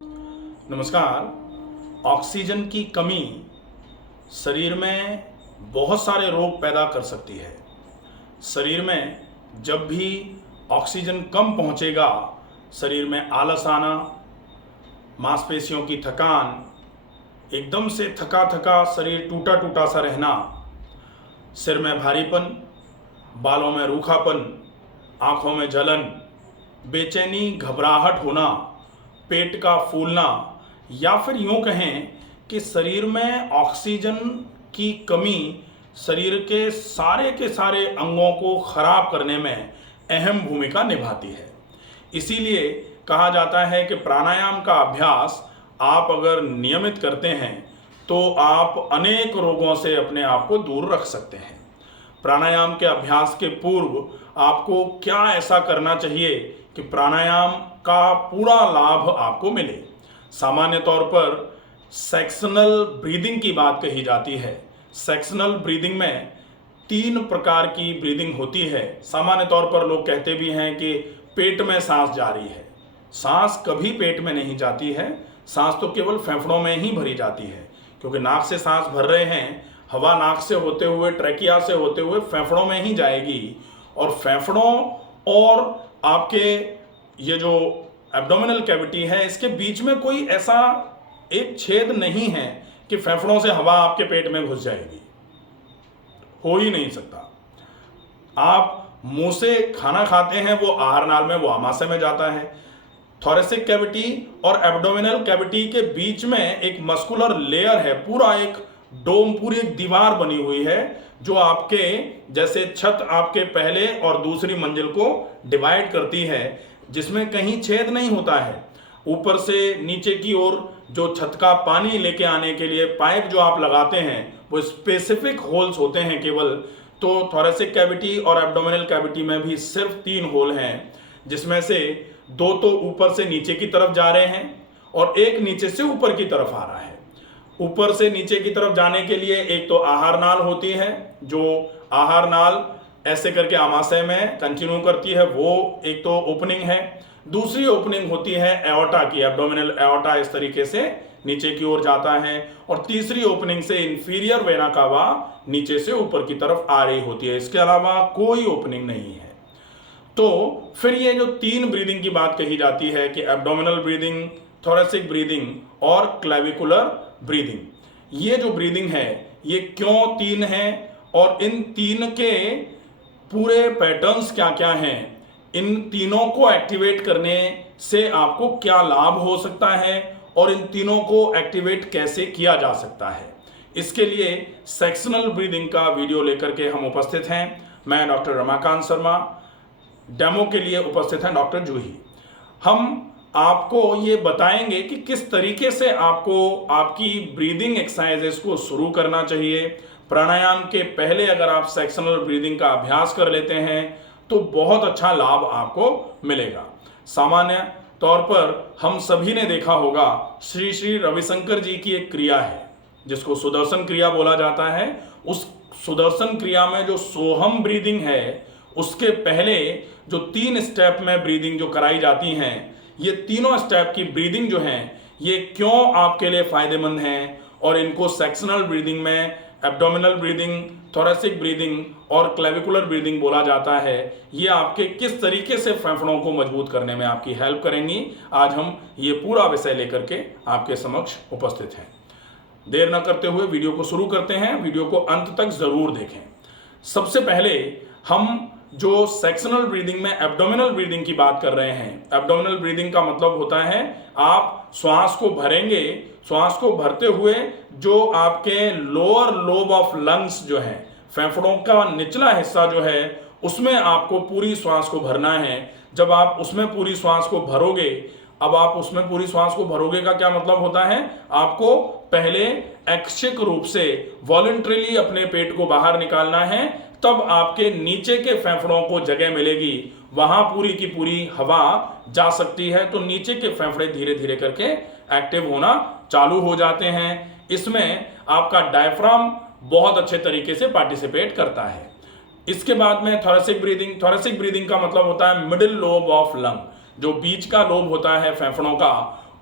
नमस्कार। ऑक्सीजन की कमी शरीर में बहुत सारे रोग पैदा कर सकती है। शरीर में जब भी ऑक्सीजन कम पहुंचेगा, शरीर में आलस आना, मांसपेशियों की थकान, एकदम से थका थका शरीर टूटा टूटा सा रहना, सिर में भारीपन, बालों में रूखापन, आँखों में जलन, बेचैनी, घबराहट होना, पेट का फूलना, या फिर यूँ कहें कि शरीर में ऑक्सीजन की कमी शरीर के सारे अंगों को खराब करने में अहम भूमिका निभाती है। इसीलिए कहा जाता है कि प्राणायाम का अभ्यास आप अगर नियमित करते हैं तो आप अनेक रोगों से अपने आप को दूर रख सकते हैं। प्राणायाम के अभ्यास के पूर्व आपको क्या ऐसा करना चाहिए कि प्राणायाम का पूरा लाभ आपको मिले। सामान्य तौर पर सेक्शनल ब्रीदिंग की बात कही जाती है। सेक्शनल ब्रीदिंग में 3 प्रकार की ब्रीदिंग होती है। सामान्य तौर पर लोग कहते भी हैं कि पेट में सांस जा रही है। सांस कभी पेट में नहीं जाती है, सांस तो केवल फेफड़ों में ही भरी जाती है, क्योंकि नाक से सांस भर रहे हैं, हवा नाक से होते हुए, ट्रैकिया से होते हुए फेफड़ों में ही जाएगी। और फेफड़ों और आपके ये जो एब्डोमिनल कैविटी है, इसके बीच में कोई ऐसा एक छेद नहीं है कि फेफड़ों से हवा आपके पेट में घुस जाएगी, हो ही नहीं सकता। आप मुंह से खाना खाते हैं, वो आहार नाल में, वो आमाशय में जाता है। थोरेसिक कैविटी और एब्डोमिनल कैविटी के बीच में एक मस्कुलर लेयर है, पूरा एक डोम, पूरी एक दीवार बनी हुई है, जो आपके जैसे छत आपके पहले और दूसरी मंजिल को डिवाइड करती है, जिसमें कहीं छेद नहीं होता है। ऊपर से नीचे की ओर जो छत का पानी लेके आने के लिए पाइप जो आप लगाते हैं, वो स्पेसिफिक होल्स होते हैं केवल। तो थोरेसिक कैविटी और एब्डोमिनल कैविटी में भी सिर्फ 3 होल हैं, जिसमें से 2 तो ऊपर से नीचे की तरफ जा रहे हैं और एक नीचे से ऊपर की तरफ आ रहा है। ऊपर से नीचे की तरफ जाने के लिए एक तो आहार नाल होती है, जो आहार नाल ऐसे करके आमाशय में कंटिन्यू करती है, वो एक तो ओपनिंग है। दूसरी ओपनिंग होती है एओर्टा की, एब्डोमिनल एओर्टा इस तरीके से नीचे की ओर जाता है। और तीसरी ओपनिंग से इंफीरियर वेना कावा नीचे से ऊपर की तरफ आ रही होती है। इसके अलावा कोई ओपनिंग नहीं है। तो फिर ये जो 3 ब्रीदिंग की बात कही जाती है कि एब्डोमिनल ब्रीदिंग, थोरेसिक ब्रीदिंग और क्लेविकुलर ब्रीदिंग, ये जो ब्रीदिंग है ये क्यों 3 है और इन 3 के पूरे पैटर्न्स क्या क्या हैं, इन तीनों को एक्टिवेट करने से आपको क्या लाभ हो सकता है और इन तीनों को एक्टिवेट कैसे किया जा सकता है, इसके लिए सेक्शनल ब्रीदिंग का वीडियो लेकर के हम उपस्थित हैं। मैं डॉक्टर रमाकांत शर्मा, डेमो के लिए उपस्थित हैं डॉक्टर जूही। हम आपको ये बताएंगे कि किस तरीके से आपको आपकी ब्रीदिंग एक्सरसाइजेस को शुरू करना चाहिए। प्राणायाम के पहले अगर आप सेक्शनल ब्रीदिंग का अभ्यास कर लेते हैं तो बहुत अच्छा लाभ आपको मिलेगा। सामान्य तौर पर हम सभी ने देखा होगा, श्री श्री रविशंकर जी की एक क्रिया है जिसको सुदर्शन क्रिया बोला जाता है। उस सुदर्शन क्रिया में जो सोहम ब्रीदिंग है, उसके पहले जो 3 स्टेप में ब्रीदिंग जो कराई जाती हैं, ये तीनों स्टेप की ब्रीदिंग जो हैं, ये क्यों आपके लिए फायदेमंद हैं और इनको सेक्शनल ब्रीदिंग में एब्डोमिनल ब्रीदिंग, थोरेसिक ब्रीदिंग और क्लेविकुलर ब्रीदिंग बोला जाता है, ये आपके किस तरीके से फेफड़ों को मजबूत करने में आपकी हेल्प करेंगी। आज हम ये पूरा विषय लेकर के आपके समक्ष उपस्थित हैं। देर न करते हुए वीडियो को शुरू करते हैं। वीडियो को अंत तक जरूर देखें। सबसे पहले हम जो सेक्शनल ब्रीदिंग में एब्डोमिनल ब्रीदिंग की बात कर रहे हैं, एब्डोमिनल ब्रीदिंग का मतलब होता है आप श्वास को भरेंगे, श्वास को भरते हुए जो आपके लोअर लोब ऑफ लंग्स जो है, फेफड़ों का निचला हिस्सा जो है, उसमें आपको पूरी श्वास को भरना है। जब आप उसमें पूरी श्वास को भरोगे, अब आप उसमें पूरी श्वास को भरोगे का क्या मतलब होता है, आपको पहले ऐच्छिक रूप से वॉलंटरीली अपने पेट को बाहर निकालना है, तब आपके नीचे के फेफड़ों को जगह मिलेगी, वहां पूरी की पूरी हवा जा सकती है। तो नीचे के फेफड़े धीरे धीरे करके एक्टिव होना चालू हो जाते हैं। इसमें आपका डायफ्राम बहुत अच्छे तरीके से पार्टिसिपेट करता है। इसके बाद में थोरेसिक ब्रीदिंग। थोरेसिक ब्रीदिंग का मतलब होता है मिडिल लोब ऑफ लंग, जो बीच का लोब होता है फेफड़ों का,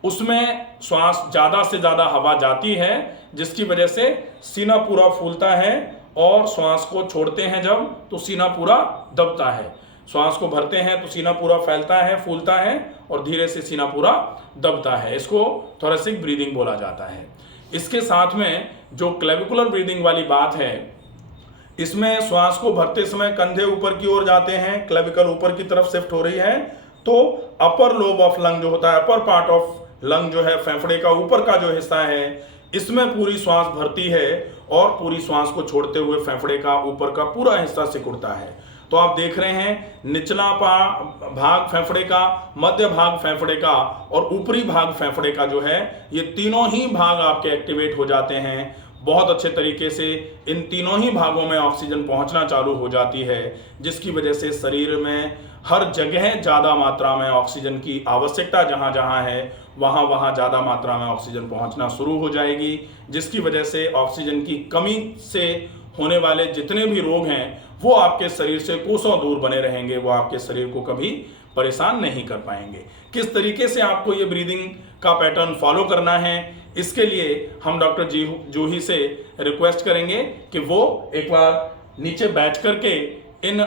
उसमें श्वास ज़्यादा से ज़्यादा हवा जाती है, जिसकी वजह से सीना पूरा फूलता है और श्वास को छोड़ते हैं जब तो सीना पूरा दबता है। श्वास को भरते हैं तो सीना पूरा फैलता है, फूलता है और धीरे से सीना पूरा दबता है। इसको थोरेसिक ब्रीदिंग बोला जाता है। इसके साथ में जो क्लेविकुलर ब्रीदिंग वाली बात है, इसमें श्वास को भरते समय कंधे ऊपर की ओर जाते हैं, क्लेविकल ऊपर की तरफ शिफ्ट हो रही है, तो अपर लोब ऑफ लंग जो होता है, अपर पार्ट ऑफ लंग जो है, फेफड़े का ऊपर का जो हिस्सा है, इसमें पूरी श्वास भरती है और पूरी श्वास को छोड़ते हुए फेफड़े का ऊपर का पूरा हिस्सा सिकुड़ता है। तो आप देख रहे हैं निचला भाग फेफड़े का, मध्य भाग फेफड़े का और ऊपरी भाग फेफड़े का जो है, ये तीनों ही भाग आपके एक्टिवेट हो जाते हैं बहुत अच्छे तरीके से। इन तीनों ही भागों में ऑक्सीजन पहुंचना चालू हो जाती है, जिसकी वजह से शरीर में हर जगह ज़्यादा मात्रा में ऑक्सीजन की आवश्यकता जहाँ जहाँ है वहाँ वहाँ ज़्यादा मात्रा में ऑक्सीजन पहुँचना शुरू हो जाएगी, जिसकी वजह से ऑक्सीजन की कमी से होने वाले जितने भी रोग हैं वो आपके शरीर से कोसों दूर बने रहेंगे, वो आपके शरीर को कभी परेशान नहीं कर पाएंगे। किस तरीके से आपको ये ब्रीदिंग का पैटर्न फॉलो करना है, इसके लिए हम डॉक्टर जूही से रिक्वेस्ट करेंगे कि वो एक बार नीचे बैठ करके इन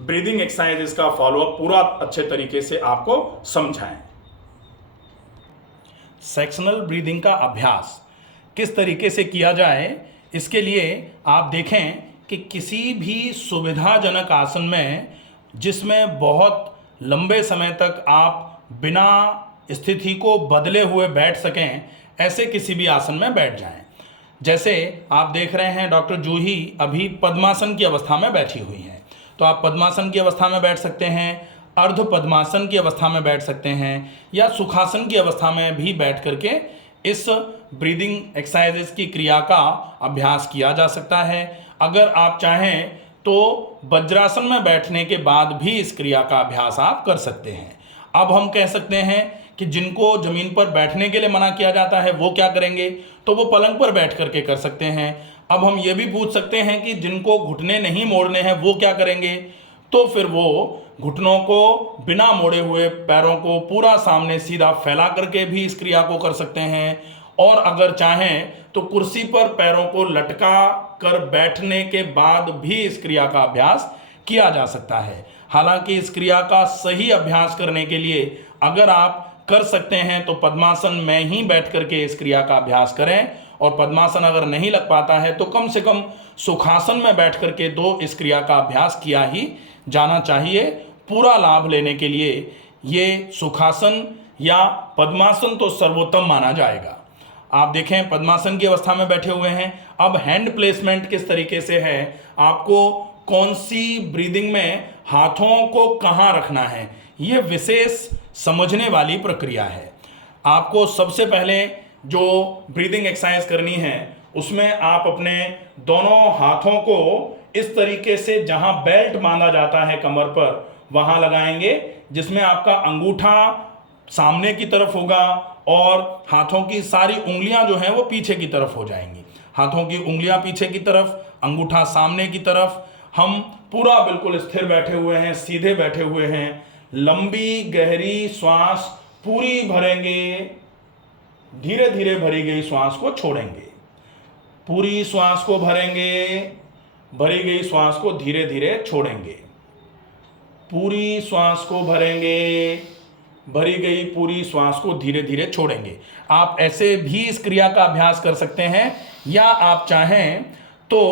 ब्रीदिंग एक्सरसाइजेस का फॉलोअप पूरा अच्छे तरीके से आपको समझाएं। सेक्शनल ब्रीदिंग का अभ्यास किस तरीके से किया जाए, इसके लिए आप देखें कि किसी भी सुविधाजनक आसन में जिसमें बहुत लंबे समय तक आप बिना स्थिति को बदले हुए बैठ सकें, ऐसे किसी भी आसन में बैठ जाएं। जैसे आप देख रहे हैं डॉक्टर जूही अभी पद्मासन की अवस्था में बैठी हुई हैं, तो आप पद्मासन की अवस्था में बैठ सकते हैं, अर्ध पद्मासन की अवस्था में बैठ सकते हैं, या सुखासन की अवस्था में भी बैठ करके इस ब्रीदिंग एक्सरसाइजेस की क्रिया का अभ्यास किया जा सकता है। अगर आप चाहें तो वज्रासन में बैठने के बाद भी इस क्रिया का अभ्यास आप कर सकते हैं। अब हम कह सकते हैं कि जिनको ज़मीन पर बैठने के लिए मना किया जाता है वो क्या करेंगे, तो वो पलंग पर बैठ करके कर सकते हैं। अब हम ये भी पूछ सकते हैं कि जिनको घुटने नहीं मोड़ने हैं वो क्या करेंगे, तो फिर वो घुटनों को बिना मोड़े हुए पैरों को पूरा सामने सीधा फैला करके भी इस क्रिया को कर सकते हैं। और अगर चाहें तो कुर्सी पर पैरों को लटका कर बैठने के बाद भी इस क्रिया का अभ्यास किया जा सकता है। हालांकि इस क्रिया का सही अभ्यास करने के लिए अगर आप कर सकते हैं तो पद्मासन में ही बैठ करके इस क्रिया का अभ्यास करें, और पद्मासन अगर नहीं लग पाता है तो कम से कम सुखासन में बैठ करके इस क्रिया का अभ्यास किया ही जाना चाहिए। पूरा लाभ लेने के लिए ये सुखासन या पद्मासन तो सर्वोत्तम माना जाएगा। आप देखें पद्मासन की अवस्था में बैठे हुए हैं। अब हैंड प्लेसमेंट किस तरीके से है, आपको कौन सी ब्रीदिंग में हाथों को कहाँ रखना है, ये विशेष समझने वाली प्रक्रिया है। आपको सबसे पहले जो ब्रीदिंग एक्सरसाइज करनी है उसमें आप अपने दोनों हाथों को इस तरीके से जहां बेल्ट बांधा जाता है कमर पर वहां लगाएंगे, जिसमें आपका अंगूठा सामने की तरफ होगा और हाथों की सारी उंगलियां जो हैं वो पीछे की तरफ हो जाएंगी। हाथों की उंगलियां पीछे की तरफ, अंगूठा सामने की तरफ। हम पूरा बिल्कुल स्थिर बैठे हुए हैं, सीधे बैठे हुए हैं। लंबी गहरी श्वास पूरी भरेंगे, धीरे धीरे भरी गई श्वास को छोड़ेंगे। पूरी श्वास को भरेंगे, भरी गई श्वास को धीरे धीरे छोड़ेंगे। पूरी श्वास को भरेंगे, भरी गई पूरी श्वास को धीरे धीरे छोड़ेंगे। आप ऐसे भी इस क्रिया का अभ्यास कर सकते हैं, या आप चाहें तो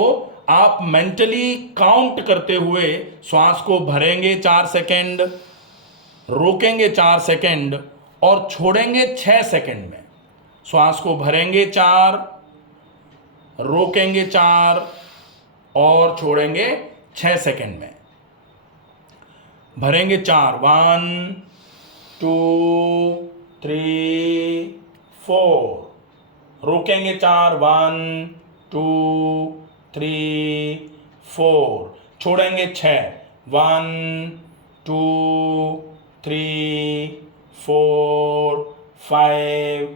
आप मेंटली काउंट करते हुए श्वास को भरेंगे 4 सेकेंड, रोकेंगे 4 सेकेंड और छोड़ेंगे 6 सेकेंड में। श्वास को भरेंगे 4, रोकेंगे 4 और छोड़ेंगे 6 सेकेंड में। भरेंगे 4, 1 2 3 4, रोकेंगे 4, 1 2 3 4, छोड़ेंगे 6, 1 2 3 4 5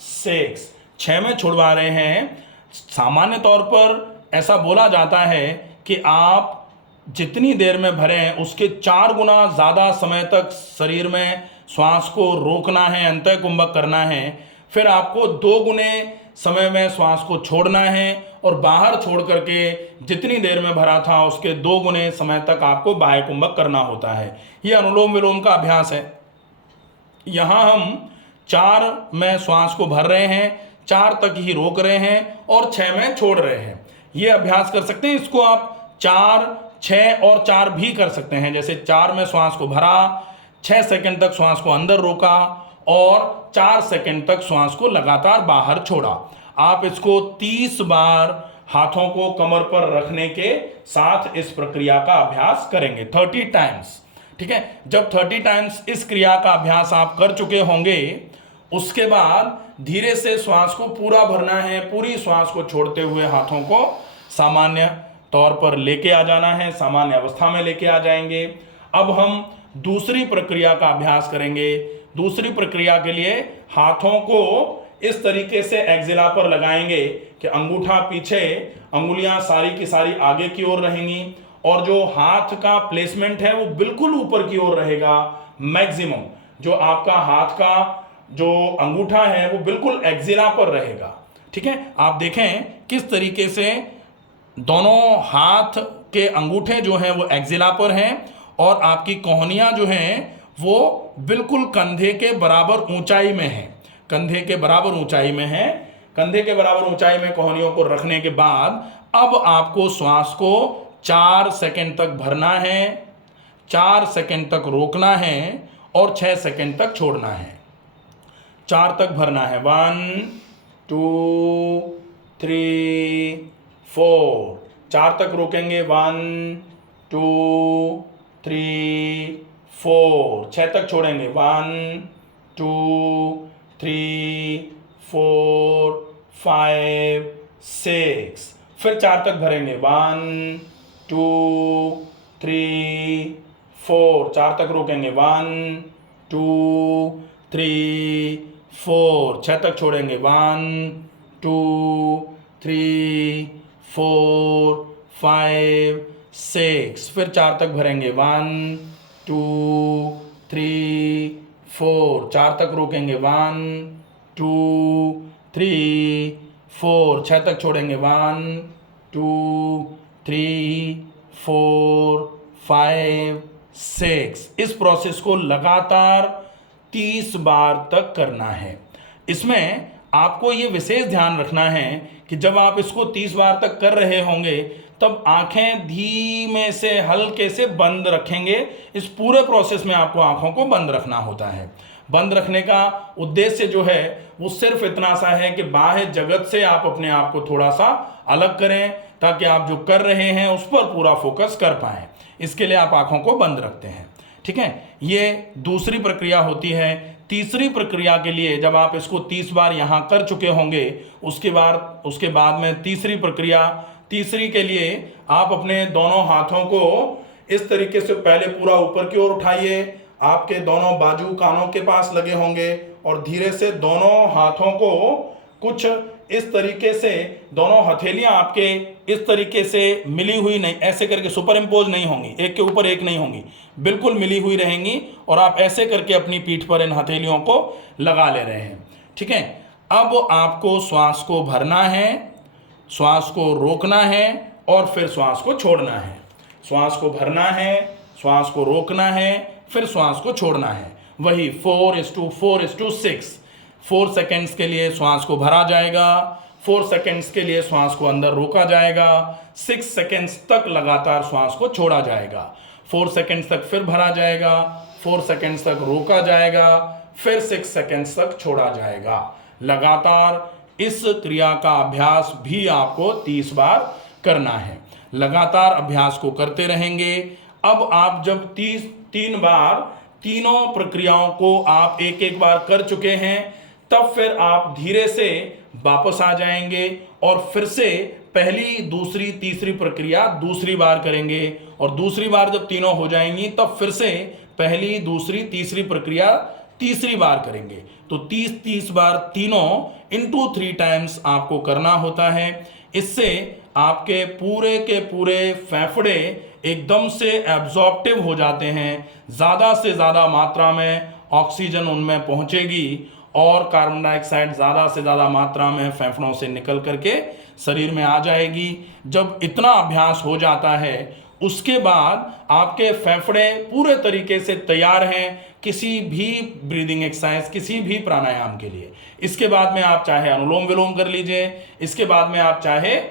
6, 6 में छुड़वा रहे हैं। सामान्य तौर पर ऐसा बोला जाता है कि आप जितनी देर में भरें उसके 4 गुना ज़्यादा समय तक शरीर में श्वास को रोकना है, अंतः कुंभक करना है, फिर आपको 2 गुने समय में श्वास को छोड़ना है और बाहर छोड़ करके जितनी देर में भरा था उसके 2 गुने समय तक आपको बाह्य कुंभक करना होता है। यह अनुलोम विलोम का अभ्यास है। यहाँ हम 4 में श्वास को भर रहे हैं, 4 तक ही रोक रहे हैं और 6 में छोड़ रहे हैं। ये अभ्यास कर सकते हैं। इसको आप 4, 6 और 4 भी कर सकते हैं। जैसे 4 में श्वास को भरा, 6 सेकंड तक श्वास को अंदर रोका और 4 सेकंड तक श्वास को लगातार बाहर छोड़ा। आप इसको 30 बार हाथों को कमर पर रखने के साथ इस प्रक्रिया का अभ्यास करेंगे, 30 टाइम्स। ठीक है। जब 30 टाइम्स इस क्रिया का अभ्यास आप कर चुके होंगे, उसके बाद धीरे से श्वास को पूरा भरना है, पूरी श्वास को छोड़ते हुए हाथों को सामान्य तौर पर लेके आ जाना है, सामान्य अवस्था में लेके आ जाएंगे। अब हम दूसरी प्रक्रिया का अभ्यास करेंगे। दूसरी प्रक्रिया के लिए हाथों को इस तरीके से एक्जिला पर लगाएंगे कि अंगूठा पीछे, अंगुलियां सारी की सारी आगे की ओर रहेंगी और जो हाथ का प्लेसमेंट है वो बिल्कुल ऊपर की ओर रहेगा। मैक्सिमम जो आपका हाथ का जो अंगूठा है वो बिल्कुल एक्जिला पर रहेगा। ठीक है। आप देखें किस तरीके से दोनों हाथ के अंगूठे जो हैं वो एक्जिला पर हैं और आपकी कोहनियां जो हैं वो बिल्कुल कंधे के बराबर ऊंचाई में है, कंधे के बराबर ऊंचाई में है। कंधे के बराबर ऊंचाई में कोहनियों को रखने के बाद अब आपको श्वास को 4 सेकंड तक भरना है, 4 सेकंड तक रोकना है और 6 सेकंड तक छोड़ना है। 4 तक भरना है, 1 2 3 4। 4 तक रोकेंगे, 1 2 3 4। 6 तक छोड़ेंगे, 1 2 3 4 5 6। फिर 4 तक भरेंगे, 1 2 3 4। 4 तक रोकेंगे, 1 2 3 4। 6 तक छोड़ेंगे, 1 2 3 4 5 6। फिर 4 तक भरेंगे, 1 2 3 4। 4 तक रोकेंगे, 1 2 3 4। 6 तक छोड़ेंगे, 1 2 3 4 5 6। इस प्रोसेस को लगातार 30 बार तक करना है। इसमें आपको ये विशेष ध्यान रखना है कि जब आप इसको 30 बार तक कर रहे होंगे तब आंखें धीमे से हल्के से बंद रखेंगे। इस पूरे प्रोसेस में आपको आंखों को बंद रखना होता है। बंद रखने का उद्देश्य जो है वो सिर्फ इतना सा है कि बाह्य जगत से आप अपने आप को थोड़ा सा अलग करें ताकि आप जो कर रहे हैं उस पर पूरा फोकस कर पाएं। इसके लिए आप आंखों को बंद रखते हैं। ठीक है। ये दूसरी प्रक्रिया होती है। तीसरी प्रक्रिया के लिए जब आप इसको 30 बार यहाँ कर चुके होंगे उसके बाद में तीसरी प्रक्रिया, तीसरी के लिए आप अपने दोनों हाथों को इस तरीके से पहले पूरा ऊपर की ओर उठाइए। आपके दोनों बाजू कानों के पास लगे होंगे और धीरे से दोनों हाथों को कुछ इस तरीके से, दोनों हथेलियां आपके इस तरीके से मिली हुई नहीं, ऐसे करके सुपर इम्पोज नहीं होंगी, एक के ऊपर एक नहीं होंगी, बिल्कुल मिली हुई रहेंगी और आप ऐसे करके अपनी पीठ पर इन हथेलियों को लगा ले रहे हैं। ठीक है। अब आपको श्वास को भरना है, श्वास को रोकना है और फिर श्वास को छोड़ना है। श्वास को भरना है, श्वास को रोकना है, फिर श्वास को छोड़ना है। वही 4:4:6। 4 सेकेंड्स के लिए श्वास को भरा जाएगा, 4 सेकेंड्स के लिए श्वास को अंदर रोका जाएगा, 6 सेकेंड्स तक लगातार श्वास को छोड़ा जाएगा, 4 सेकेंड्स तक फिर भरा जाएगा, 4 सेकेंड्स तक रोका जाएगा, फिर 6 सेकेंड्स तक छोड़ा जाएगा। लगातार इस क्रिया का अभ्यास भी आपको 30 बार करना है। लगातार अभ्यास को करते रहेंगे। अब आप जब 3 बार तीनों प्रक्रियाओं को आप एक एक बार कर चुके हैं तब फिर आप धीरे से वापस आ जाएंगे और फिर से पहली, दूसरी, तीसरी प्रक्रिया दूसरी बार करेंगे और दूसरी बार जब तीनों हो जाएंगी तब फिर से पहली, दूसरी, तीसरी प्रक्रिया तीसरी बार करेंगे। तो 30 बार तीनों इंटू 3 टाइम्स आपको करना होता है। इससे आपके पूरे के पूरे फेफड़े एकदम से एब्जॉर्प्टिव हो जाते हैं, ज़्यादा से ज़्यादा मात्रा में ऑक्सीजन उनमें पहुंचेगी और कार्बन डाइऑक्साइड ज़्यादा से ज़्यादा मात्रा में फेफड़ों से निकल करके शरीर में आ जाएगी। जब इतना अभ्यास हो जाता है उसके बाद आपके फेफड़े पूरे तरीके से तैयार हैं किसी भी ब्रीदिंग एक्सरसाइज, किसी भी प्राणायाम के लिए। इसके बाद में आप चाहे अनुलोम विलोम कर लीजिए, इसके बाद में आप चाहे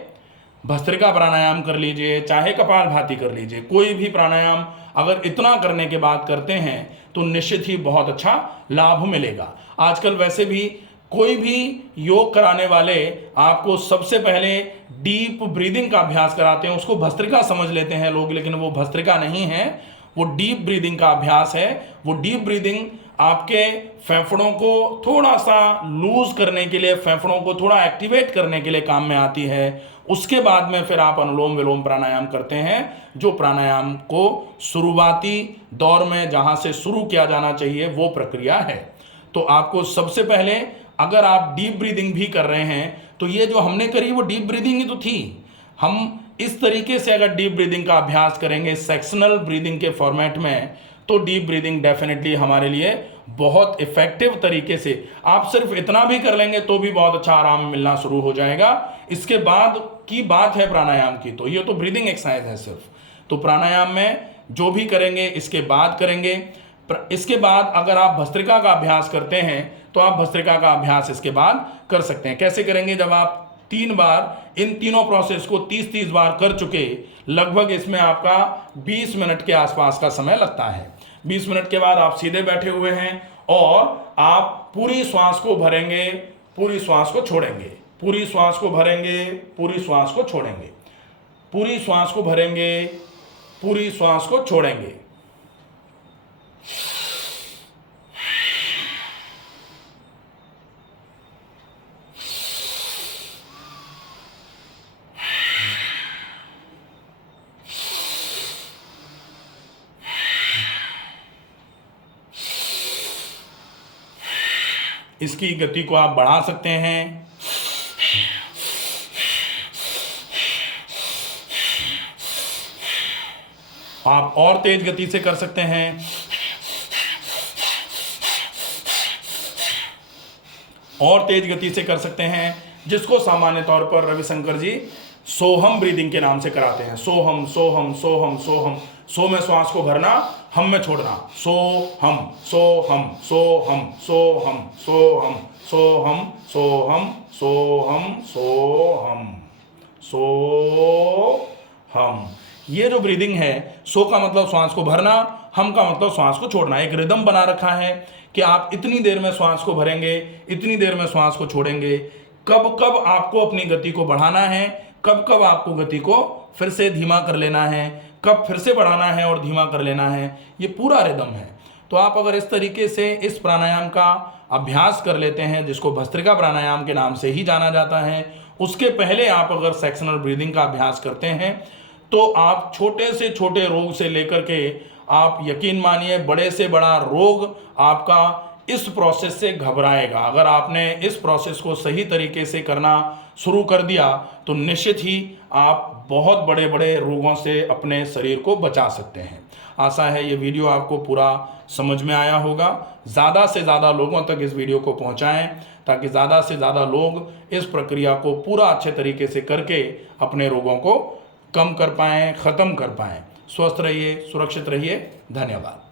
भस्त्रिका प्राणायाम कर लीजिए, चाहे कपालभाति कर लीजिए। कोई भी प्राणायाम अगर इतना करने के बाद करते हैं तो निश्चित ही बहुत अच्छा लाभ मिलेगा। आजकल वैसे भी कोई भी योग कराने वाले आपको सबसे पहले डीप ब्रीदिंग का अभ्यास कराते हैं। उसको भस्त्रिका समझ लेते हैं लोग, लेकिन वो भस्त्रिका नहीं है, वो डीप ब्रीदिंग का अभ्यास है। वो डीप ब्रीदिंग आपके फेफड़ों को थोड़ा सा लूज करने के लिए, फेफड़ों को थोड़ा एक्टिवेट करने के लिए काम में आती है। उसके बाद में फिर आप अनुलोम विलोम प्राणायाम करते हैं, जो प्राणायाम को शुरुआती दौर में जहां से शुरू किया जाना चाहिए वो प्रक्रिया है। तो आपको सबसे पहले अगर आप डीप ब्रीदिंग भी कर रहे हैं तो ये जो हमने करी वो डीप ब्रीदिंग ही तो थी। हम इस तरीके से अगर डीप ब्रीदिंग का अभ्यास करेंगे सेक्शनल ब्रीदिंग के फॉर्मेट में, तो डीप ब्रीदिंग डेफिनेटली हमारे लिए बहुत इफेक्टिव तरीके से, आप सिर्फ इतना भी कर लेंगे तो भी बहुत अच्छा आराम मिलना शुरू हो जाएगा। इसके बाद की बात है प्राणायाम की, तो ये तो ब्रीदिंग एक्सरसाइज है सिर्फ। तो प्राणायाम में जो भी करेंगे इसके बाद करेंगे। इसके बाद अगर आप भस्त्रिका का अभ्यास करते हैं तो आप भस्त्रिका का अभ्यास इसके बाद कर सकते हैं। कैसे करेंगे? जब आप 3 बार इन तीनों प्रोसेस को 30-30 बार कर चुके, लगभग इसमें आपका 20 मिनट के आसपास का समय लगता है। 20 मिनट के बाद आप सीधे बैठे हुए हैं और आप पूरी श्वास को भरेंगे, पूरी श्वास को छोड़ेंगे, पूरी श्वास को भरेंगे, पूरी श्वास को छोड़ेंगे, पूरी श्वास को भरेंगे, पूरी श्वास को छोड़ेंगे। इसकी गति को आप बढ़ा सकते हैं। आप और तेज गति से कर सकते हैं। और तेज गति से कर सकते हैं, जिसको सामान्य तौर पर रविशंकर जी सोहम ब्रीदिंग के नाम से कराते हैं। सोहम सोहम सोहम सोहम, सो में श्वास को भरना, हम में छोड़ना। सोहम सोहम सोहम सोहम सोहम सोहम सोहम सोहम सोहम सोहम। ये जो ब्रीदिंग है, सो का मतलब श्वास को भरना, हम का मतलब श्वास को छोड़ना। एक रिदम बना रखा है कि आप इतनी देर में श्वास को भरेंगे, इतनी देर में श्वास को छोड़ेंगे। कब कब आपको अपनी गति को बढ़ाना है, कब कब आपको गति को फिर से धीमा कर लेना है, कब फिर से बढ़ाना है और धीमा कर लेना है, ये पूरा रिदम है। तो आप अगर इस तरीके से इस प्राणायाम का अभ्यास कर लेते हैं, जिसको भस्त्रिका प्राणायाम के नाम से ही जाना जाता है, उसके पहले आप अगर सेक्शनल ब्रीदिंग का अभ्यास करते हैं तो आप छोटे से छोटे रोग से लेकर के, आप यकीन मानिए बड़े से बड़ा रोग आपका इस प्रोसेस से घबराएगा। अगर आपने इस प्रोसेस को सही तरीके से करना शुरू कर दिया तो निश्चित ही आप बहुत बड़े बड़े रोगों से अपने शरीर को बचा सकते हैं। आशा है ये वीडियो आपको पूरा समझ में आया होगा। ज़्यादा से ज़्यादा लोगों तक इस वीडियो को पहुंचाएं, ताकि ज़्यादा से ज़्यादा लोग इस प्रक्रिया को पूरा अच्छे तरीके से करके अपने रोगों को कम कर पाएँ, ख़त्म कर पाएँ। स्वस्थ रहिए, सुरक्षित रहिए। धन्यवाद।